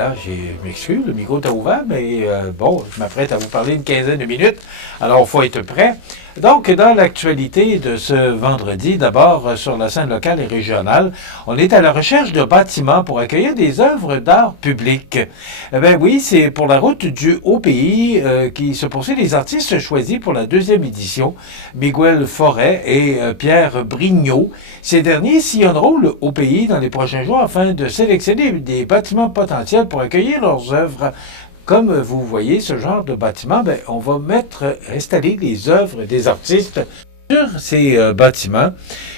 voilà, je m'excuse, le micro est ouvert, mais bon, je m'apprête à vous parler une quinzaine de minutes, alors il faut être prêt. Donc, dans l'actualité de ce vendredi, d'abord sur la scène locale et régionale, on est à la recherche de bâtiments pour accueillir des œuvres d'art public. Eh bien oui, c'est pour la route du Haut-Pays qui se poursuit les artistes choisis pour la deuxième édition, Miguel Forêt et Pierre Brignot. Ces derniers sillonneront le Haut-Pays dans les prochains jours afin de sélectionner des bâtiments potentiels pour accueillir leurs œuvres. Comme vous voyez, ce genre de bâtiment, on va installer les œuvres des artistes sur ces bâtiments.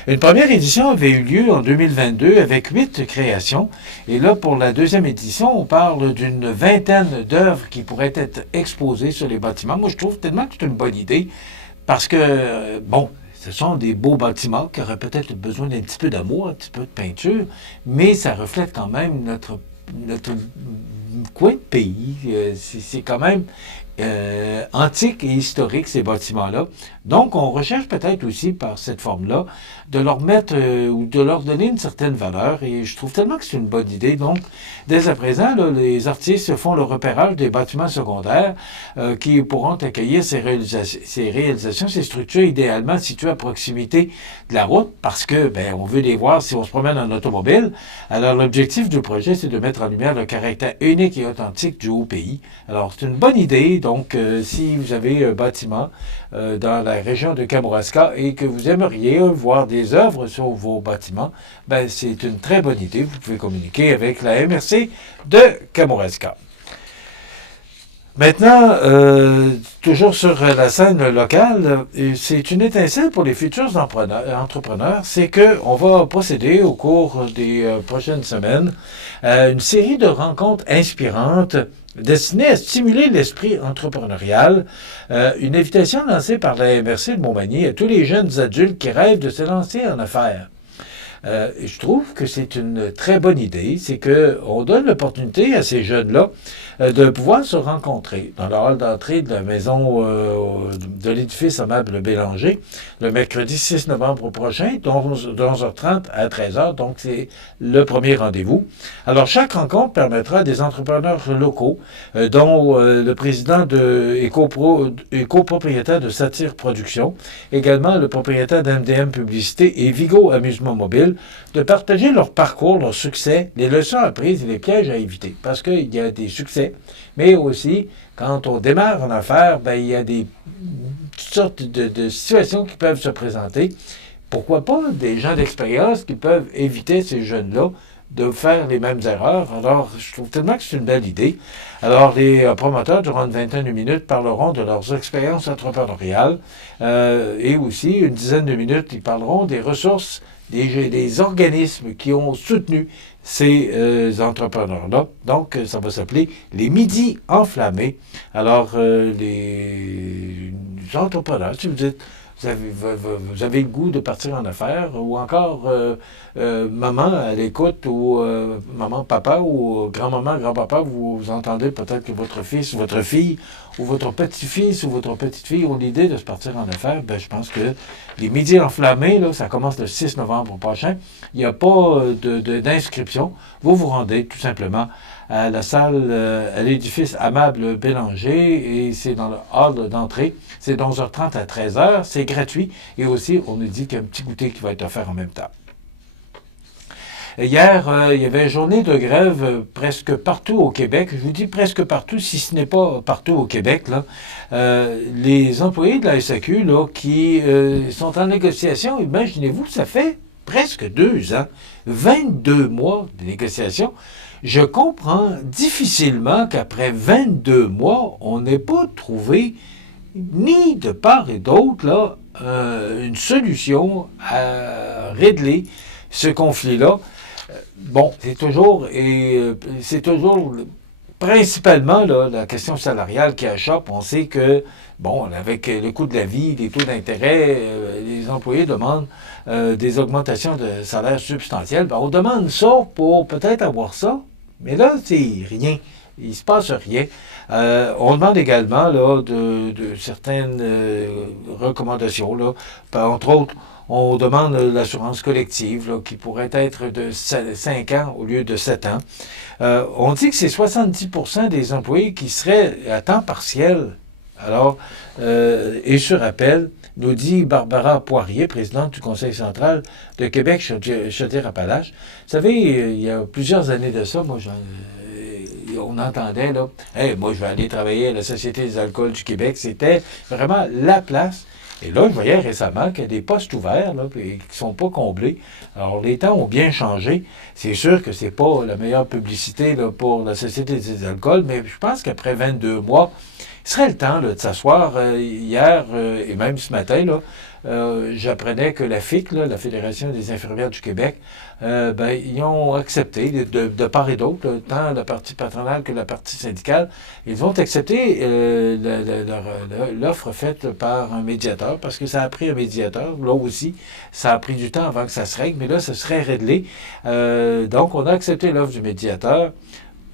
Une première édition avait eu lieu en 2022 avec 8 créations. Et là, pour la deuxième édition, on parle d'une vingtaine d'œuvres qui pourraient être exposées sur les bâtiments. Moi, je trouve tellement que c'est une bonne idée parce que, bon, ce sont des beaux bâtiments qui auraient peut-être besoin d'un petit peu d'amour, un petit peu de peinture, mais ça reflète quand même notre coin de pays. C'est quand même antique et historique, ces bâtiments-là. Donc, on recherche peut-être aussi, par cette forme-là, de leur mettre ou de leur donner une certaine valeur. Et je trouve tellement que c'est une bonne idée. Donc, dès à présent, là, les artistes font le repérage des bâtiments secondaires qui pourront accueillir ces réalisations, ces structures idéalement situées à proximité de la route, parce que, on veut les voir si on se promène en automobile. Alors, l'objectif du projet, c'est de mettre en lumière le caractère unique et authentique du Haut-Pays. Alors, c'est une bonne idée. Donc, si vous avez un bâtiment dans la région de Kamouraska et que vous aimeriez voir des œuvres sur vos bâtiments, c'est une très bonne idée. Vous pouvez communiquer avec la MRC de Kamouraska. Maintenant, toujours sur la scène locale, c'est une étincelle pour les futurs entrepreneurs, c'est qu'on va procéder au cours des prochaines semaines à une série de rencontres inspirantes destinées à stimuler l'esprit entrepreneurial. Une invitation lancée par la MRC de Montmagny à tous les jeunes adultes qui rêvent de se lancer en affaires. Je trouve que c'est une très bonne idée, c'est qu'on donne l'opportunité à ces jeunes-là de pouvoir se rencontrer dans le hall d'entrée de la maison de l'édifice Amable Bélanger le mercredi 6 novembre prochain, de 11h30 à 13h, donc c'est le premier rendez-vous. Alors, chaque rencontre permettra à des entrepreneurs locaux, dont le président de copropriétaire de Satire Production, également le propriétaire d'MDM Publicité et Vigo Amusement Mobile, de partager leur parcours, leur succès, les leçons apprises et les pièges à éviter. Parce qu'il y a des succès, mais aussi, quand on démarre en affaires, il y a toutes sortes de situations qui peuvent se présenter. Pourquoi pas des gens d'expérience qui peuvent éviter ces jeunes-là de faire les mêmes erreurs. Alors, je trouve tellement que c'est une belle idée. Alors, les promoteurs, durant une vingtaine de minutes, parleront de leurs expériences entrepreneuriales et aussi, une dizaine de minutes, ils parleront des ressources, des organismes qui ont soutenu ces entrepreneurs-là. Donc, ça va s'appeler les Midis enflammés. Alors, les entrepreneurs, si vous dites, vous avez le goût de partir en affaires, ou encore maman à l'écoute, ou maman, papa, ou grand-maman, grand-papa, vous entendez peut-être que votre fils, votre fille, ou votre petit-fils, ou votre petite-fille ont l'idée de se partir en affaires. Je pense que les Midis enflammés, là, ça commence le 6 novembre prochain. Il n'y a pas d'inscription. Vous vous rendez tout simplement à la salle, à l'édifice Amable Bélanger, et c'est dans le hall d'entrée. C'est de 11h30 à 13h. C'est gratuit. Et aussi, on nous dit qu'il y a un petit goûter qui va être offert en même temps. Hier, il y avait une journée de grève presque partout au Québec. Je vous dis presque partout, si ce n'est pas partout au Québec. Là. Les employés de la SAQ là, qui sont en négociation, imaginez-vous, ça fait presque 2 ans, 22 mois de négociation. Je comprends difficilement qu'après 22 mois, on n'ait pas trouvé, ni de part et d'autre, là, une solution à régler ce conflit-là. Bon, c'est toujours principalement là, la question salariale qui achoppe. On sait que, bon, avec le coût de la vie, les taux d'intérêt, les employés demandent des augmentations de salaire substantielles. On demande ça pour peut-être avoir ça, mais là, c'est rien. il ne se passe rien. On demande également là, de certaines recommandations. Là. Entre autres, on demande l'assurance collective là, qui pourrait être de 5 ans au lieu de 7 ans. On dit que c'est 70% des employés qui seraient à temps partiel. Alors, et je rappelle, nous dit Barbara Poirier, présidente du Conseil central de Québec, Chaudière-Appalaches. Vous savez, il y a plusieurs années de ça, moi, on entendait, là, hey, moi, je vais aller travailler à la Société des alcools du Québec. C'était vraiment la place. Et là, je voyais récemment qu'il y a des postes ouverts là, qui ne sont pas comblés. Alors, les temps ont bien changé. C'est sûr que ce n'est pas la meilleure publicité là, pour la Société des alcools, mais je pense qu'après 22 mois, il serait le temps là, de s'asseoir. Hier et même ce matin, là, j'apprenais que la FIC, là, la Fédération des infirmières du Québec, ils ont accepté, de part et d'autre, là, tant la partie patronale que la partie syndicale, ils ont accepté l'offre faite par un médiateur, parce que ça a pris un médiateur. Là aussi, ça a pris du temps avant que ça se règle, mais là, ça serait réglé. Donc, on a accepté l'offre du médiateur.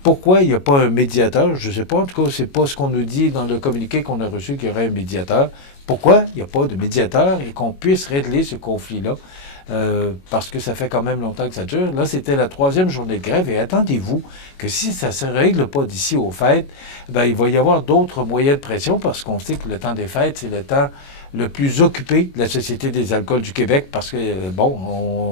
Pourquoi il n'y a pas un médiateur? Je ne sais pas. En tout cas, ce n'est pas ce qu'on nous dit dans le communiqué qu'on a reçu qu'il y aurait un médiateur. Pourquoi il n'y a pas de médiateur et qu'on puisse régler ce conflit-là? Parce que ça fait quand même longtemps que ça dure. Là, c'était la 3e journée de grève et attendez-vous que si ça ne se règle pas d'ici aux fêtes, il va y avoir d'autres moyens de pression parce qu'on sait que le temps des fêtes, c'est le temps le plus occupé de la Société des alcools du Québec parce que,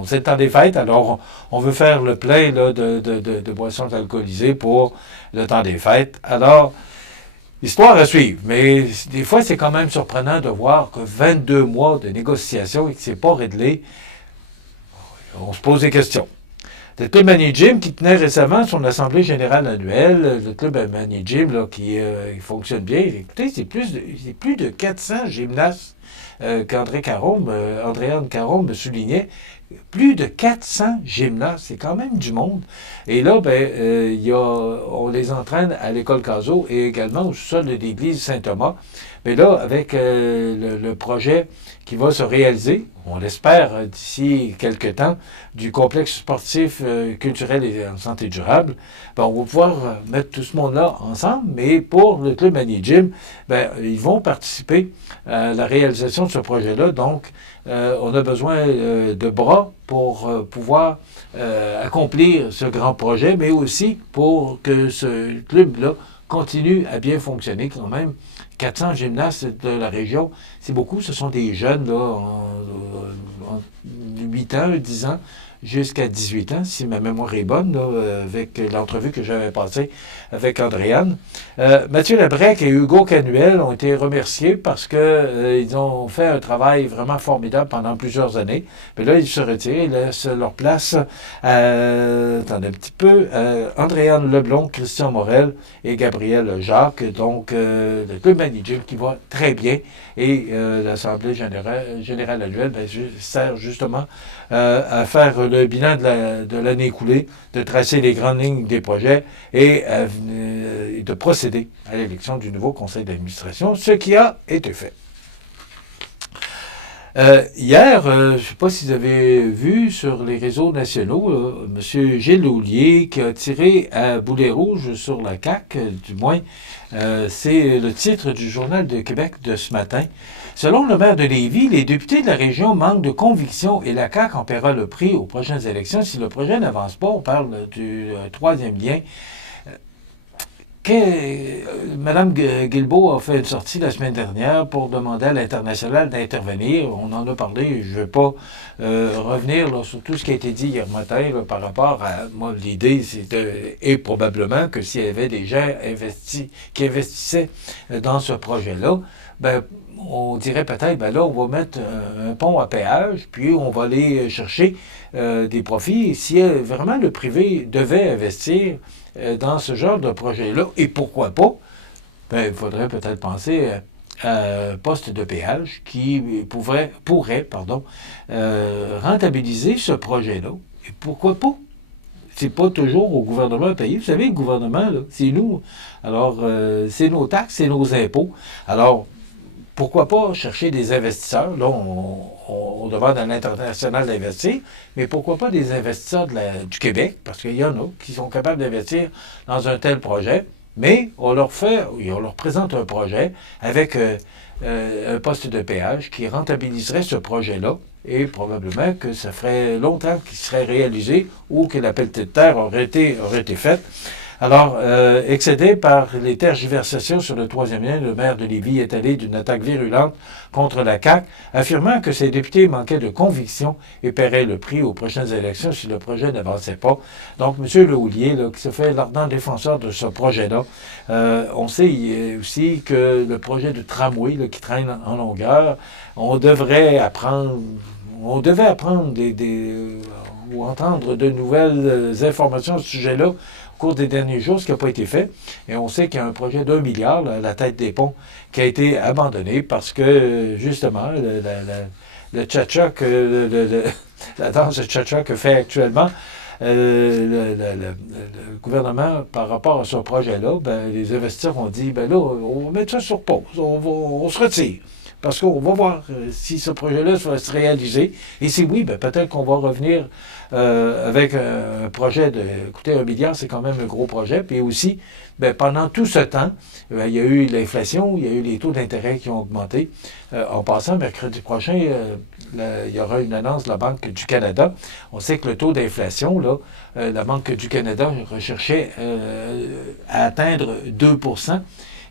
c'est le temps des fêtes, alors on veut faire le plein là, de boissons alcoolisées pour le temps des fêtes. Alors, histoire à suivre, mais des fois, c'est quand même surprenant de voir que 22 mois de négociations et que ce n'est pas réglé. On se pose des questions. Le Club Mani Gym qui tenait récemment son assemblée générale annuelle, le Club Mani Gym là, qui fonctionne bien. Écoutez, c'est plus de 400 gymnastes qu'Andréane Caron me soulignait. Plus de 400 gymnastes, c'est quand même du monde. Et là, on les entraîne à l'école Cazot et également au sol de l'église Saint-Thomas. Mais là, avec le projet qui va se réaliser, on l'espère d'ici quelques temps, du complexe sportif, culturel et en santé durable, on va pouvoir mettre tout ce monde-là ensemble. Mais pour le Club Mani Gym, ils vont participer à la réalisation de ce projet-là. Donc, on a besoin de bras pour pouvoir accomplir ce grand projet, mais aussi pour que ce club-là continue à bien fonctionner quand même. 400 gymnastes de la région, c'est beaucoup. Ce sont des jeunes là, en 8 ans, 10 ans, jusqu'à 18 ans, si ma mémoire est bonne, là, avec l'entrevue que j'avais passée avec Andréane. Mathieu Labrec et Hugo Canuel ont été remerciés parce qu'ils ont fait un travail vraiment formidable pendant plusieurs années. Mais là, ils se retirent, ils laissent leur place attendez un petit peu, Andréane Leblond, Christian Morel et Gabriel Jacques. Donc, le Club Mani Gym qui va très bien et l'Assemblée générale annuelle sert justement à faire le bilan de l'année écoulée, de tracer les grandes lignes des projets et de procéder à l'élection du nouveau conseil d'administration, ce qui a été fait. Hier, je ne sais pas si vous avez vu sur les réseaux nationaux, M. Gilles Houllier qui a tiré à boulet rouge sur la CAQ, du moins, c'est le titre du Journal de Québec de ce matin. Selon le maire de Lévis, les députés de la région manquent de conviction et la CAQ en paiera le prix aux prochaines élections. Si le projet n'avance pas, on parle du troisième lien. Mme Guilbeault a fait une sortie la semaine dernière pour demander à l'International d'intervenir. On en a parlé, je ne vais pas revenir là, sur tout ce qui a été dit hier matin là, par rapport à... Moi, l'idée, c'était, et probablement que s'il y avait des gens qui investissaient dans ce projet-là, on dirait peut-être, là, on va mettre un pont à péage, puis on va aller chercher des profits. Si vraiment le privé devait investir dans ce genre de projet-là, et pourquoi pas, il faudrait peut-être penser à un poste de péage qui pourrait rentabiliser ce projet-là. Et pourquoi pas? C'est pas toujours au gouvernement à payer. Vous savez, le gouvernement, là, c'est nous. Alors, c'est nos taxes, c'est nos impôts. Alors, pourquoi pas chercher des investisseurs? Là, on demande à l'international d'investir, mais pourquoi pas des investisseurs du Québec? Parce qu'il y en a qui sont capables d'investir dans un tel projet. Mais on leur présente un projet avec un poste de péage qui rentabiliserait ce projet-là. Et probablement que ça ferait longtemps qu'il serait réalisé ou que la pelletée de terre aurait été faite. Alors, excédé par les tergiversations sur le troisième lien, le maire de Lévis est allé d'une attaque virulente contre la CAQ, affirmant que ses députés manquaient de conviction et paieraient le prix aux prochaines élections si le projet n'avançait pas. Donc, M. Lehouillier, là, qui se fait l'ardent défenseur de ce projet-là, on sait aussi que le projet de tramway là, qui traîne en longueur, on devait apprendre ou entendre de nouvelles informations à ce sujet-là au cours des derniers jours, ce qui n'a pas été fait. Et on sait qu'il y a un projet d'1 milliard, là, la tête des ponts, qui a été abandonné parce que, justement, le tcha-tcha, la danse de tcha-tcha que fait actuellement le gouvernement par rapport à ce projet-là, ben, les investisseurs ont dit, ben là, on va mettre ça sur pause, on se retire. Parce qu'on va voir si ce projet-là va se réaliser. Et si oui, ben peut-être qu'on va revenir avec un projet de... Écoutez, 1 milliard, c'est quand même un gros projet. Puis aussi, ben, pendant tout ce temps, il y a eu l'inflation, il y a eu les taux d'intérêt qui ont augmenté. En passant, mercredi prochain, il y aura une annonce de la Banque du Canada. On sait que le taux d'inflation, là, la Banque du Canada recherchait à atteindre 2 %.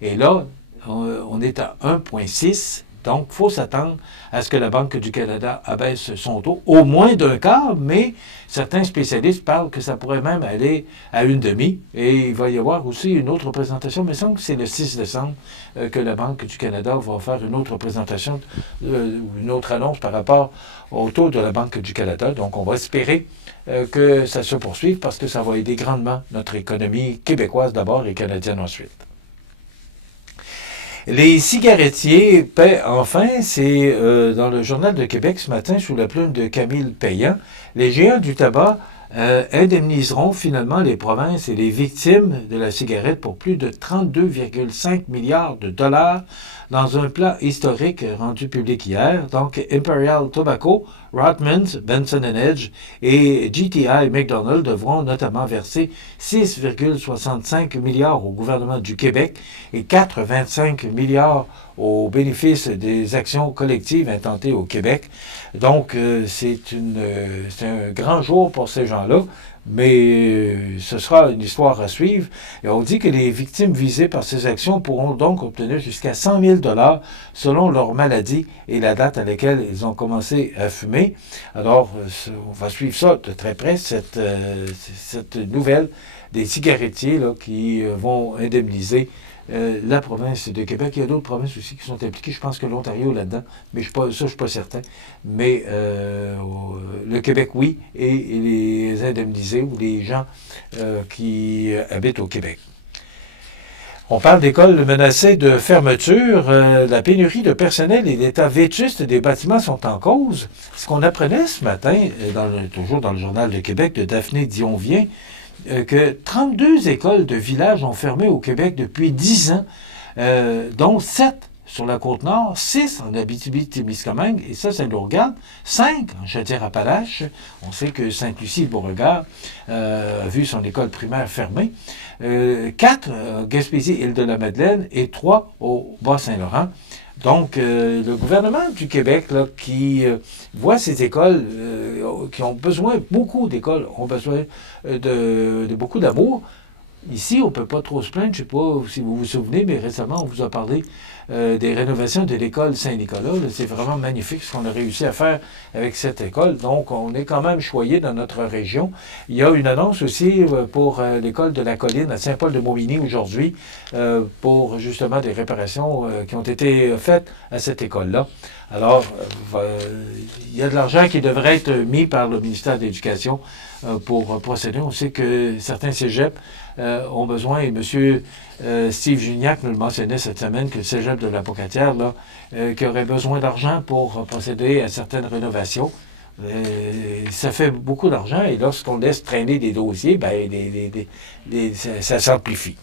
Et là, on est à 1,6 %. Donc, il faut s'attendre à ce que la Banque du Canada abaisse son taux, au moins d'un quart, mais certains spécialistes parlent que ça pourrait même aller à 1,5 %. Et il va y avoir aussi une autre présentation, mais il me semble que c'est le 6 décembre que la Banque du Canada va faire une autre présentation, une autre annonce par rapport au taux de la Banque du Canada. Donc, on va espérer que ça se poursuive parce que ça va aider grandement notre économie québécoise d'abord et canadienne ensuite. Les cigarettiers paient enfin, c'est dans le Journal de Québec ce matin, sous la plume de Camille Payan, les géants du tabac indemniseront finalement les provinces et les victimes de la cigarette pour plus de 32,5 milliards de dollars dans un plan historique rendu public hier. Donc, Imperial Tobacco, Rothmans, Benson Hedge et GTI McDonald devront notamment verser 6,65 milliards au gouvernement du Québec et 4,25 milliards au bénéfice des actions collectives intentées au Québec. Donc, c'est un grand jour pour ces gens-là, mais ce sera une histoire à suivre. Et on dit que les victimes visées par ces actions pourront donc obtenir jusqu'à 100 000 $ selon leur maladie et la date à laquelle ils ont commencé à fumer. Alors, on va suivre ça de très près, cette nouvelle des cigarettiers là, qui vont indemniser la province de Québec. Il y a d'autres provinces aussi qui sont impliquées. Je pense que l'Ontario là-dedans, mais je ne suis pas certain. Mais le Québec, oui, et les indemnisés ou les gens qui habitent au Québec. On parle d'écoles menacées de fermeture. La pénurie de personnel et l'état vétuste des bâtiments sont en cause. Ce qu'on apprenait ce matin, toujours dans le Journal de Québec de Daphné Dionvien, que 32 écoles de village ont fermé au Québec depuis 10 ans, dont 7 sur la Côte-Nord, 6 en Abitibi-Témiscamingue, et ça nous regarde, 5 en Chaudière-Appalaches. On sait que Sainte-Lucie-Beauregard a vu son école primaire fermée. 4 Gaspésie-Île-de-la-Madeleine et 3 au Bas-Saint-Laurent. Donc, le gouvernement du Québec, là, qui voit ces écoles, qui ont besoin, beaucoup d'écoles ont besoin de beaucoup d'amour. Ici, on ne peut pas trop se plaindre. Je ne sais pas si vous vous souvenez, mais récemment, on vous a parlé des rénovations de l'école Saint-Nicolas. C'est vraiment magnifique ce qu'on a réussi à faire avec cette école. Donc, on est quand même choyé dans notre région. Il y a une annonce aussi pour l'école de la Colline à Saint-Paul-de-Montmagny aujourd'hui pour justement des réparations qui ont été faites à cette école-là. Alors, il y a de l'argent qui devrait être mis par le ministère de l'Éducation pour procéder. On sait que certains cégeps ont besoin, et M. Steve Gignac nous le mentionnait cette semaine, que le cégep de la Pocatière, là, qui aurait besoin d'argent pour procéder à certaines rénovations. Ça fait beaucoup d'argent, et lorsqu'on laisse traîner des dossiers, ben, ça s'amplifie.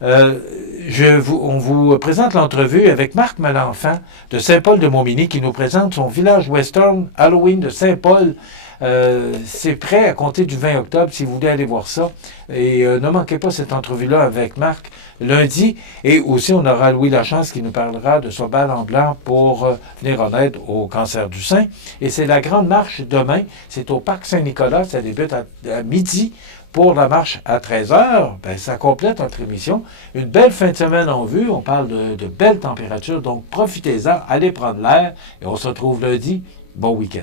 On vous présente l'entrevue avec Marc Malenfant de Saint-Paul-de-Montmagny qui nous présente son village western Halloween de Saint-Paul C'est prêt à compter du 20 octobre si vous voulez aller voir ça. Et ne manquez pas cette entrevue-là avec Marc lundi. Et aussi, on aura Louis Lachance qui nous parlera de son bal en blanc pour venir en aide au cancer du sein. Et c'est la grande marche demain. C'est au Parc Saint-Nicolas. Ça débute à midi. Pour la marche à 13h, ben, ça complète notre émission. Une belle fin de semaine en vue. On parle de belles températures. Donc, profitez-en. Allez prendre l'air. Et on se retrouve lundi. Bon week-end.